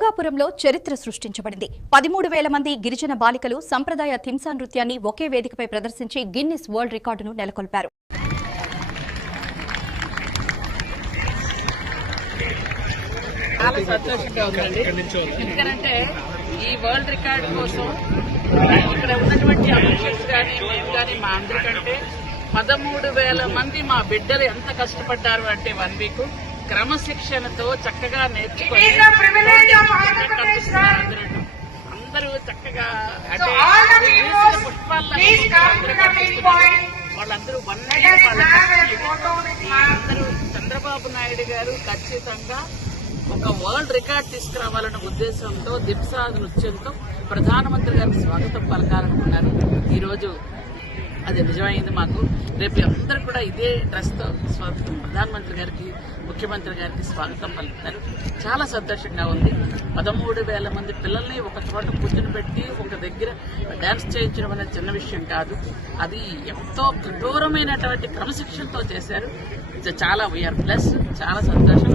భోగాపురంలో చరిత్ర సృష్టించబడింది. 13,000 మంది గిరిజన బాలికలు సంప్రదాయ థింసా నృత్యాన్ని ఒకే వేదికపై ప్రదర్శించి గిన్నిస్ వరల్డ్ రికార్డును నెలకొల్పారు. చాలా సంతోషంగా ఉందండి. ఎందుకంటే ఈ వరల్డ్ రికార్డు కోసం ఇక్కడ ఉన్నటువంటి అఫీషియల్స్ కానీ మేము కానీ మా అందరికంటే 13,000 మంది మా బిడ్డలు ఎంత కష్టపడ్డారు అంటే 1 వీక్ క్రమశిక్షణతో చక్కగా నేర్చుకొని అందరూ చక్కగా వాళ్ళందరూ అందరూ చంద్రబాబు నాయుడు గారు ఖచ్చితంగా ఒక వరల్డ్ రికార్డ్ తీసుకురావాలన్న ఉద్దేశంతో దింసా నృత్యంతో ప్రధానమంత్రి గారికి స్వాగతం పలకాలనుకున్నారు. ఈరోజు అది నిజమైంది. మాకు రేపు అందరూ కూడా ఇదే డ్రెస్తో ప్రధానమంత్రి గారికి ముఖ్యమంత్రి గారికి స్వాగతం పలుకుతారు. చాలా సంతోషంగా ఉంది. 13,000 మంది పిల్లల్ని ఒక చోట కూర్చుని పెట్టి ఒక దగ్గర డాన్స్ చేయించడం అనేది చిన్న విషయం కాదు. అది ఎంతో కఠోరమైనటువంటి క్రమశిక్షణతో చేశారు. చాలా వీఆర్ ప్లస్ చాలా సంతోషం.